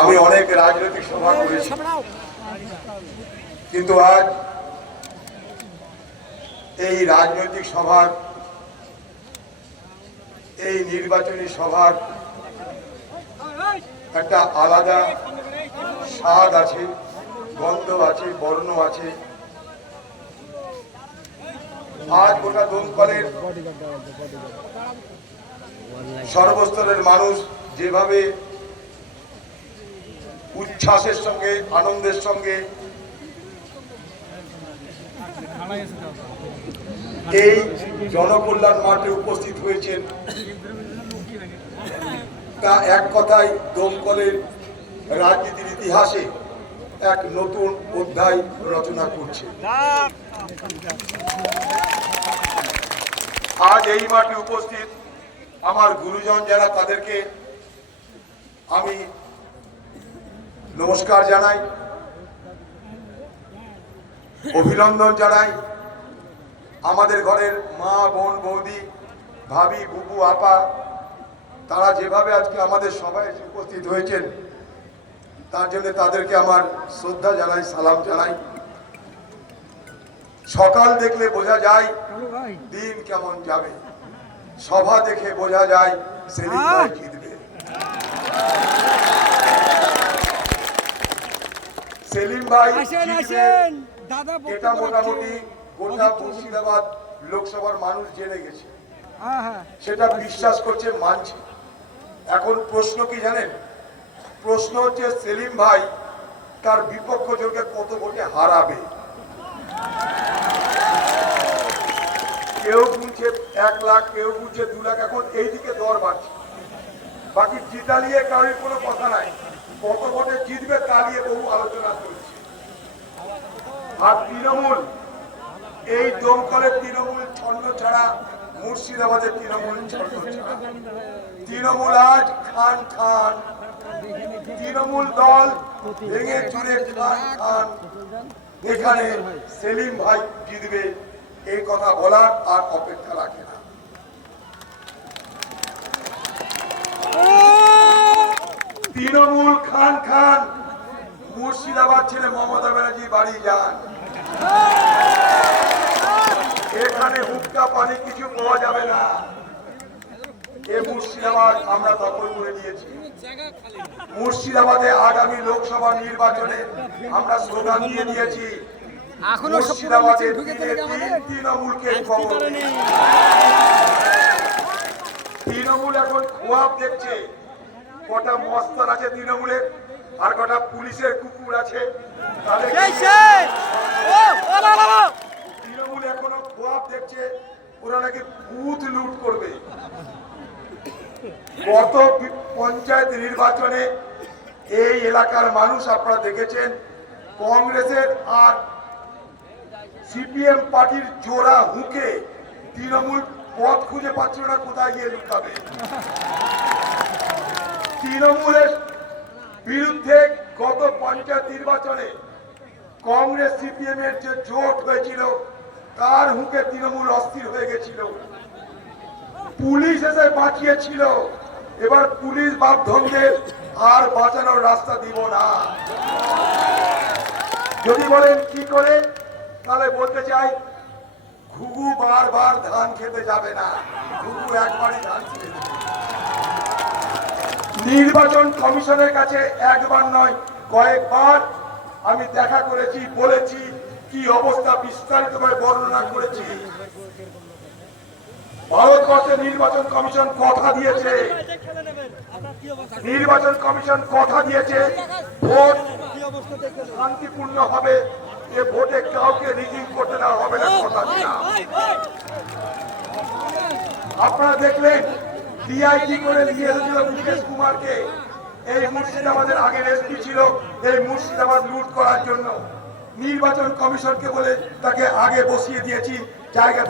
আমি অনেক রাজনৈতিক সভা করেছি। কিন্তু আজ এই রাজনৈতিক সভার, এই নির্বাচনী সভার একটা আলাদা স্বাদ আছে, গন্ধ আছে, বর্ণ আছে। আজ গোটা দমকলের সর্বস্তরের মানুষ যেভাবে উচ্ছ্বাসের সঙ্গে, আনন্দের সঙ্গে। এই জনকল্যাণ মাঠে উপস্থিত হয়েছেন। তা এক কথায় দমকলের রাজনীতির ইতিহাসে এক নতুন অধ্যায় রচনা করছে। আজ এই মাঠে উপস্থিত আমার গুরুজন যারা তাদেরকে আমি নমস্কার জানাই, অভিনন্দন জানাই আমাদের ঘরের মা, বোন, বৌদি, ভাবি, বুবু, আপা, তারা যেভাবে আজকে আমাদের সবাই উপস্থিত হয়েছেন, তার জন্য তাদেরকে আমার শ্রদ্ধা জানাই, সালাম জানাই। সকাল দেখলে বোঝা যায় দিন কেমন যাবে। সভা দেখে বোঝা যায় সেদিন জিতবে। সেলিম ভাই আসেন আসেন। দাদা এটা মোটামুটি গোটা মুর্শিদাবাদ লোকসভার মানুষ জেনে গেছে। হ্যাঁ হ্যাঁ। সেটা বিশ্বাস করছে মানছে। এখন প্রশ্ন কি জানেন? প্রশ্ন হচ্ছে সেলিম ভাই তার বিপক্ষ জনকে কত ভোটে হারাবে? কেউ বুঝছে এক লাখ কেউ বুঝছে দু লাখ এখন এইদিকে দর বাড়ছে। বাকি জিতা নিয়ে কারোর কোনো কথা নাই। কত ভোটে জিতবে তা নিয়ে বহু আলোচনা চলছে। আর তৃণমূল, এই দমকলের তৃণমূল ছন্ন ছাড়া মুর্শিদাবাদের তৃণমূল ছন্ন ছাড়া। তৃণমূল আজ খান খান। তৃণমূল দল ভেঙে চুরে খান খান। এখানে সেলিম ভাই জিতবে, এই কথা বলার আর অপেক্ষা রাখে না। তৃণমূল খান খান। মুর্শিদাবাদ ছেড়ে মমতা ব্যানার্জি বাড়ি যান। এখানে হুক্কা পানি কিছু পাওয়া যাবে না। এ মুর্শিদাবাদ আমরা দখল করে নিয়েছি মুর্শিদাবাদে আগামী লোকসভা নির্বাচনে আমরা স্লোগান দিয়ে দিয়েছি মুর্শিদাবাদে। তৃণমূলকে তৃণমূল এখন খোয়াব দেখছে। কটা মস্তান আছে তৃণমূলের আর কটা পুলিশের কুকুর আছে! তৃণমূল এখনও খোয়াব দেখছে ওরা নাকি বুথ লুট করবে। গত পঞ্চায়েত নির্বাচনে এই এলাকার মানুষ আপনারা দেখেছেন কংগ্রেসের আর সিপিএম পার্টির জোড়া হুকে তৃণমূল পথ খুঁজে পাচ্ছিল না কোথায় গিয়ে লুকাবে তৃণমূলের বিরুদ্ধে গত পঞ্চায়েত নির্বাচনে কংগ্রেস সিপিএম এর যে জোট হয়েছিল, তার হুকে তৃণমূল অস্থির হয়ে গেছিল। পুলিশ এসে বাঁচিয়েছিল। এবার পুলিশ বাপধনদের আর বাঁচানোর রাস্তা দিব না। যদি বলেন কি করে, তাহলে বলতে চাই, ঘুঘু বারবার ধান খেতে যাবে না। ঘুঘু একবারই ধান খেতে। নির্বাচন কমিশনের কাছে একবার নয়, কয়েকবার আমি দেখা করেছি, বলেছি কি অবস্থা, বিস্তারিতভাবে বর্ণনা করেছি। ভারতবর্ষের নির্বাচন কমিশন কথা দিয়েছে। নির্বাচন কমিশন কথা দিয়েছে, ভোট শান্তিপূর্ণ হবে, এ ভোটে কাউকে রিগিং করতে দেওয়া হবে না, কথা আপনারা দেখলেন ডিআইজি করে নিয়ে এসেছিল মুকেশ কুমারকে। এই মুর্শিদাবাদের আগের এসপি ছিল। এই মুর্শিদাবাদ লুট করার জন্য নির্বাচন কমিশনকে বলে তাকে আগে বসিয়ে দিয়েছি। জায়গা